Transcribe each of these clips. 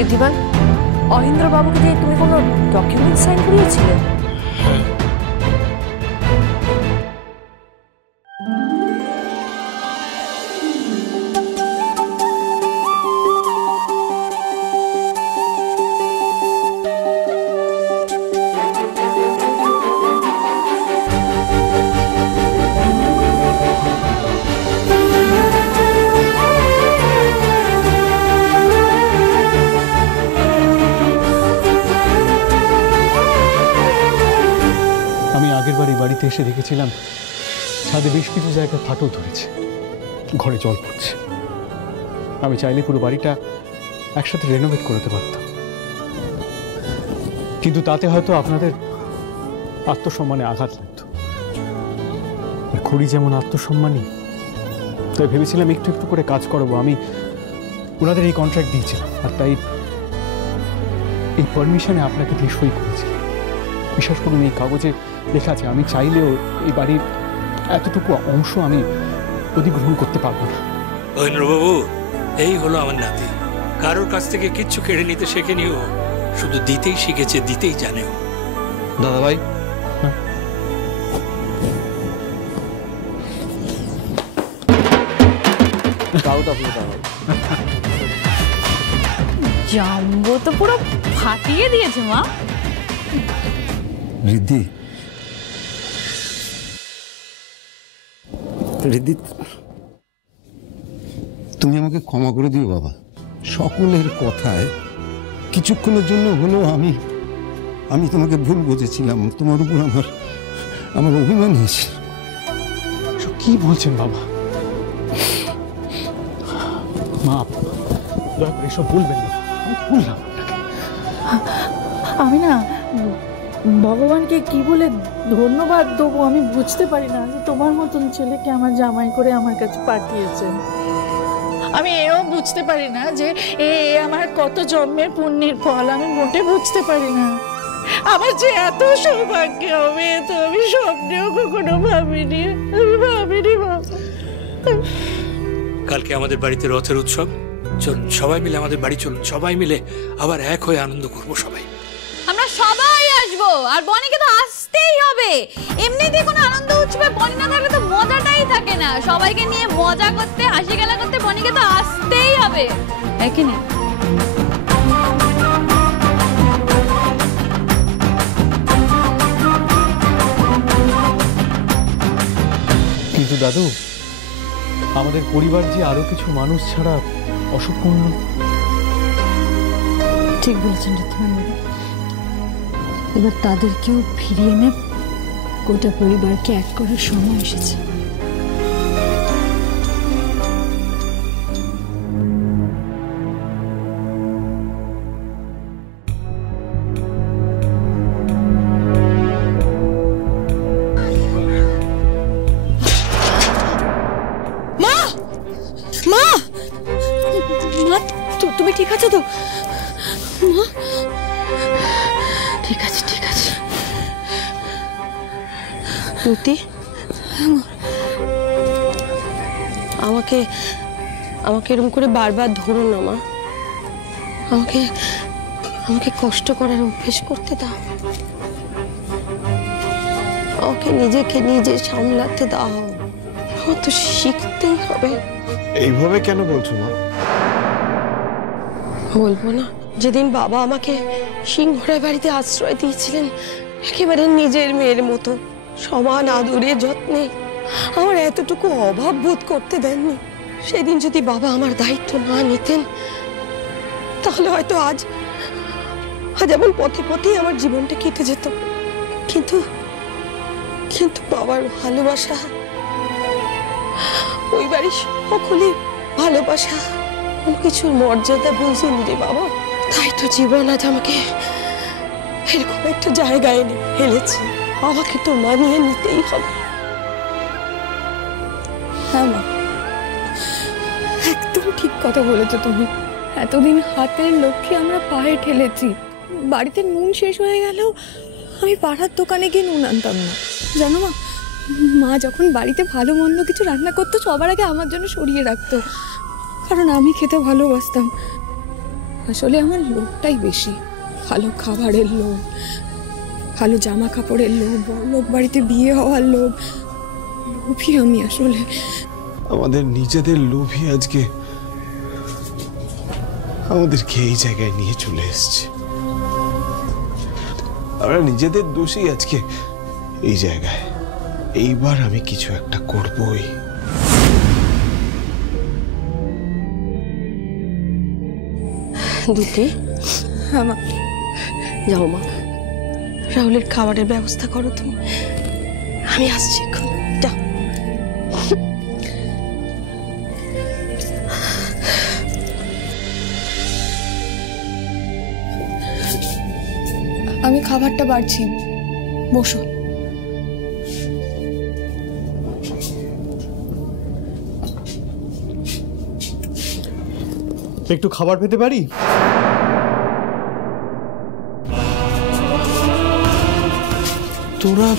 ঋদ্ধিমান, অহিন্দ্র বাবুকে দিয়ে তুমি কোনো ডকুমেন্ট সাইন করিয়েছিলে? বাড়িতে এসে দেখেছিলাম ছাদে বেশ কিছু জায়গায় ফাটল ধরেছে, ঘরে জল পড়ছে। আমি চাইলে পুরো বাড়িটা একসাথে রেনোভেট করতে পারতাম, কিন্তু তাতে হয়তো আপনাদের আত্মসম্মানে আঘাত লাগতো। খুড়ি যেমন আত্মসম্মানী, তাই ভেবেছিলাম একটু একটু করে কাজ করবো। আমি ওনাদের এই কন্ট্রাক্ট দিয়েছিলাম, আর তাই এই পারমিশনে আপনাকে দিয়ে সই করেছিলাম। বিশ্বাস করুন, এই কাগজে লেখা আছে আমি চাইলেও এই বাড়ির এতটুকু অংশ আমি অধিগ্রহণ করতে পারবো না। মহেন্দ্রবাবু, এই হলো আমার নাতি। কারোর কাছ থেকে কিচ্ছু কেড়ে নিতে শেখেনি ও, শুধু দিতেই শিখেছে, দিতেই জানে ও। দাদা ভাই, জাম্বো তো পুরো ফাটিয়ে দিয়েছে মা। ঋদ্ধি, ঋদ্ধি, তুমি আমাকে ক্ষমা করে দিও বাবা। সকলের কথায় কিছুক্ষণের জন্য হলেও আমি তোমাকে ভুল বুঝেছিলাম। তোমার উপর আমার অভিমান হয়েছিল। কি বলছেন বাবা? মা, দয়া করে এসব বলবেন না। আমি বললাম আমি না ভগবানকে কি বলে ধন্যবাদ দেবো আমি বুঝতে পারি না যে তোমার মতন ছেলেকে আমার জামাই করে আমার কাছে পাঠিয়েছেন। আমি এও বুঝতে পারি না যে এ আমার কত জন্মের পুণ্যের ফল, আমি মোটে বুঝতে পারি না। আমার যে এত সৌভাগ্য হবে তো আমি স্বপ্নেও কখনো ভাবিনি। বাবা, কালকে আমাদের বাড়িতে রথের উৎসব, চলুন সবাই মিলে আমাদের বাড়ি চলুন, সবাই মিলে আবার এক হয়ে আনন্দ করবো সবাই। আমরা সবাই আসবো, আর বনিকে তো আসতেই হবে। এমনিতেই কোনো আনন্দ উৎসবে বনি না থাকলে তো মজাটাই থাকে না। সবাইকে নিয়ে মজা করতে, হাসি খেলা করতে বনিকে তো আসতেই হবে, একই না? কিন্তু দাদু, আমাদের পরিবার যে আরো কিছু মানুষ ছাড়া অসম্পূর্ণ। ঠিক বলেছেন ঋদ্ধিমান বাবু, এবার তাদেরকেও ফিরিয়ে এনে গোটা পরিবারকে এক করার সময় এসেছে। তুমি ঠিক আছো তো? ঠিক আছে, ঠিক আছে। তুতি, আমাকে এরকম করে বারবার ধরো না মা। আমাকে কষ্ট করার অভ্যেস করতে দাও। আমাকে নিজেকে নিজে সামলাতে দাও। আমার তো শিখতেই হবে। এইভাবে কেন বলছো মা? বলবো না? যেদিন বাবা আমাকে সিংহরায় বাড়িতে আশ্রয় দিয়েছিলেন, একেবারে নিজের মেয়ের মতো সমান আদরে যত্নে, আমার এতটুকু অভাব বোধ করতে দেননি। সেদিন যদি বাবা আমার দায়িত্ব না নিতেন, তাহলে হয়তো আজ এমন পথে পথেই আমার জীবনটা কেটে যেত। কিন্তু বাবার ভালোবাসা, ওই বাড়ির সকলের ভালোবাসা কোনো কিছুর মর্যাদা বুঝেনি রে বাবা। তাই তো জীবন আজ আমাকে এরকম একটা জায়গায় এনে ফেলেছে। আমাকে তো মানিয়ে নিতেই হবে। হ্যাঁ মা, একদম ঠিক কথা বলেছো তুমি। এতদিন হাতের লক্ষ্যে আমরা পায়ে ঠেলেছি। বাড়িতে নুন শেষ হয়ে গেলেও আমি পাড়ার দোকানে গিয়ে নুন আনতাম না। জানো মা, মা যখন বাড়িতে ভালো মন্দ কিছু রান্না করতো সবার আগে আমার জন্য সরিয়ে রাখতো, কারণ আমি খেতে ভালোবাসতাম। আসলে আমার লোভটাই বেশি, ভালো খাবারের লোভ, ভালো জামা কাপড়ের লোভ, বড়লোক বাড়িতে বিয়ে হওয়ার লোভ। লোভী আমি আসলে। আমাদের নিজেদের লোভই আজকে আমাদেরকে এই জায়গায় নিয়ে চলে এসছে। আমরা নিজেদের দোষেই আজকে এই জায়গায়। এইবার আমি কিছু একটা করবই। দিদি, হ্যাঁ মা। যাও মা, রাহুলের খাবারের ব্যবস্থা করো তুমি। আমি আসছি এখন, যাও। আমি খাবারটা বাড়ছি, বসো। একটু খাবার পেতে পারি? তোরা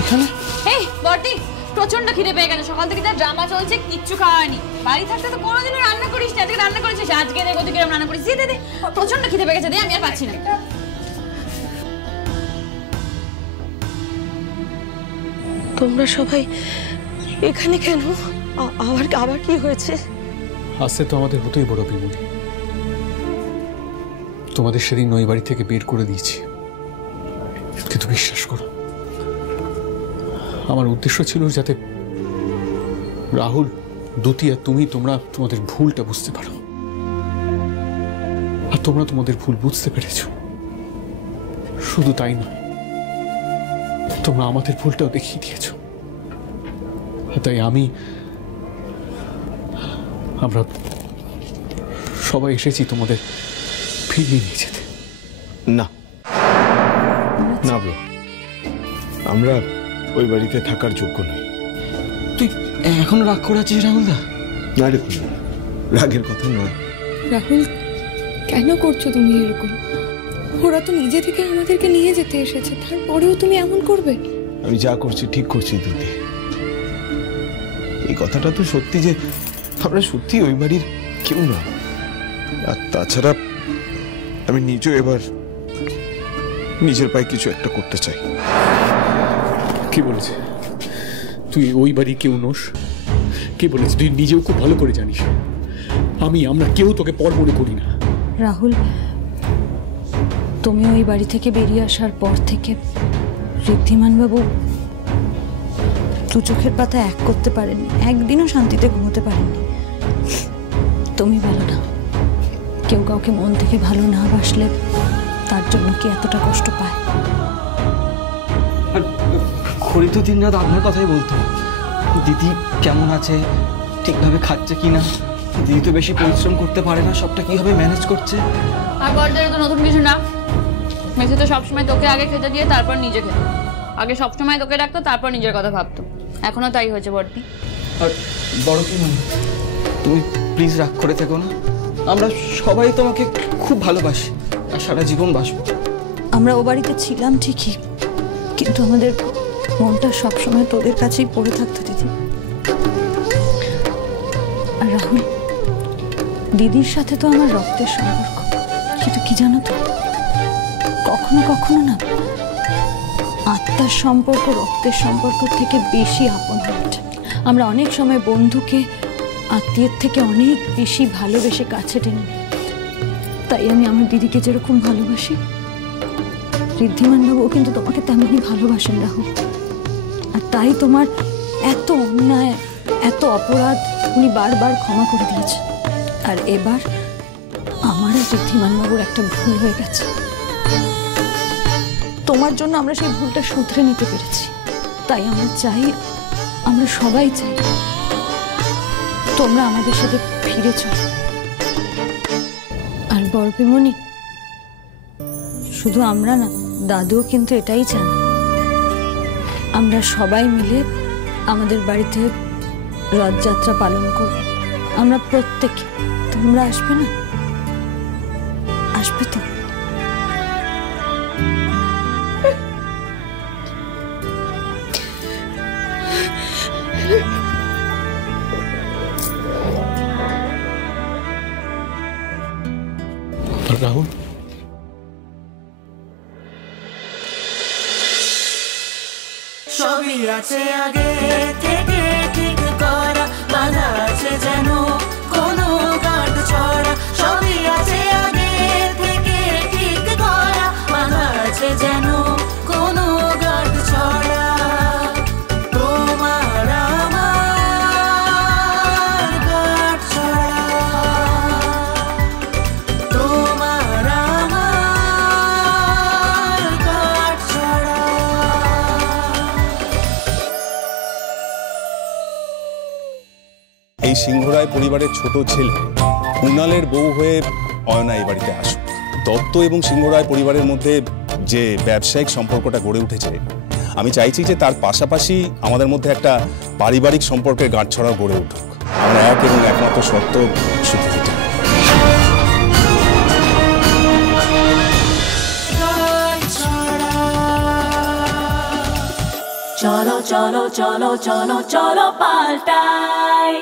এখানে? এই বর্দি, প্রচন্ড খিদে পেয়ে গেছে, সকাল থেকে যা ড্রামা চলছে, কিচ্ছু খাওয়া হয়নি। বাড়ি থাকতে তো কোনোদিনও রান্না করিস না, আজকে রান্না করেছিস, আজকে দেখো তুই কিরম রান্না করিস। দে দে, প্রচন্ড খিদে পেয়ে গেছে, দে, আমি আর পাচ্ছি না। তোমরা সবাই এখানে কেন? আবার কি হয়েছে? আসতে তো আমাদের হতোই বড় বিমুনি। তোমাদের সেদিন ওই বাড়ি থেকে বের করে দিয়েছি, কিন্তু বিশ্বাস করো আমার উদ্দেশ্য ছিল যাতে রাহুল, দ্যুতি আর তোমরা তোমাদের ভুলটা বুঝতে পারো। আর তোমরা তোমাদের ভুল বুঝতে পেরেছ। শুধু তাই না, তোমরা আমাদের ভুলটাও দেখিয়ে দিয়েছ। তাই আমরা সবাই এসেছি তোমাদের ফিরিয়ে নিয়ে যেতে। না না ব্রো, আমরা ওই বাড়িতে থাকার যোগ্য নই। তুই এখনো রাগ করে আছিস রাহুলদা? না রে, রাগের কথা নয়। রাহুল, কেন করছো তুমি এরকম? ওরা তো নিজে থেকে আমাদেরকে নিয়ে যেতে এসেছে, তারপরেও তুমি এমন করবে? আমি যা করছি ঠিক করছি দিদি। এই কথাটা তো সত্যি যে আমরা সত্যি ওই বাড়ির কেউ না। আর তাছাড়া আমি নিজেও এবার নিজের পায়ে কিছু একটা করতে চাই। কি বলেছে? তুই ওই বাড়ির কেউ নোস? কে বলেছে? তুই নিজেও খুব ভালো করে জানিস আমরা কেউ তোকে পর মনে করি না। রাহুল, তুমি ওই বাড়ি থেকে বেরিয়ে আসার পর থেকে ঋদ্ধিমানবাবু দু চোখের পাতা এক করতে পারেননি, একদিনও শান্তিতে ঘুমোতে পারেননি। তুমি বলো না, কেউ কাউকে মন থেকে ভালো না বাসলে তার জন্য কি এতটা কষ্ট পায়? খড়ি তো দিন রাত আপনার কথাই বলতো, দিদি কেমন আছে, ঠিকভাবে খাচ্ছে কিনা, দিদি তো বেশি পরিশ্রম করতে পারে না, সবটা কিভাবে ম্যানেজ করছে। আর বড়দের তো নতুন কিছু না, মেসে তো সবসময় তোকে আগে খেতে দিয়ে তারপর নিজে খেত। আগে সবসময় তোকে রাখতো, তারপর নিজের কথা ভাবতো। এখনো তাই হয়েছে বড়দি। আর বড় কি মনে, তুমি প্লিজ রাগ করে থেকো না। আমরা সবাই তোমাকে খুব ভালোবাসি আর সারা জীবন বাসবো। আমরা ও বাড়িতে ছিলাম ঠিকই, কিন্তু আমাদের মনটা সবসময় তোদের কাছেই পড়ে থাকতো দিদি। আর রাহুল, দিদির সাথে তো আমার রক্তের সম্পর্ক, কিন্তু কি জানো তো, কখনো কখনো না আত্মার সম্পর্ক রক্তের সম্পর্ক থেকে বেশি আপন হয়ে ওঠে। আমরা অনেক সময় বন্ধুকে আত্মীয়ের থেকে অনেক বেশি ভালোবেসে কাছে টেনে নিই। তাই আমি আমার দিদিকে যেরকম ভালোবাসি, ঋদ্ধিমানবাবুও কিন্তু তোমাকে তেমনই ভালোবাসেন রাহুল। আর তাই তোমার এত অন্যায়, এত অপরাধ উনি বারবার ক্ষমা করে দিয়েছেন। আর এবার আমার আর ঋদ্ধিমানবাবুর একটা ভুল হয়ে গেছে, তোমার জন্য আমরা সেই ভুলটা শুধরে নিতে পেরেছি। তাই আমরা চাই, আমরা সবাই চাই তোমরা আমাদের সাথে ফিরে চলো। আর বরপিমণি, শুধু আমরা না, দাদুও কিন্তু এটাই চান, আমরা সবাই মিলে আমাদের বাড়িতে রথযাত্রা পালন করব। আমরা প্রত্যেকে, তোমরা আসবে না? আসবে তো? রাহুল, সবই আছে আগে থেকে ঠিক করা, বাধা আছে যেন কোনো গাঁট ছড়া। সবই আছে আগে থেকে ঠিক করা, বাধা আছে যেন কোনো গাঁট ছড়া। তোমার আমার গাঁট ছড়া, তোমার আমার গাঁট ছড়া। এই সিংহরায় পরিবারের ছোট ছেলে কুণালের বউ হয়ে অয়না এই বাড়িতে আসুক। দত্ত এবং সিংহরায় পরিবারের মধ্যে যে ব্যবসায়িক সম্পর্কটা গড়ে উঠেছে, আমি চাইছি যে তার পাশাপাশি আমাদের মধ্যে একটা পারিবারিক সম্পর্কের গাঁটছড়াও গড়ে উঠুক। আমরা এক এবং একমাত্র শর্ত শুধু এটা। চলো চলো চলো চলো চলো পাল্টাই।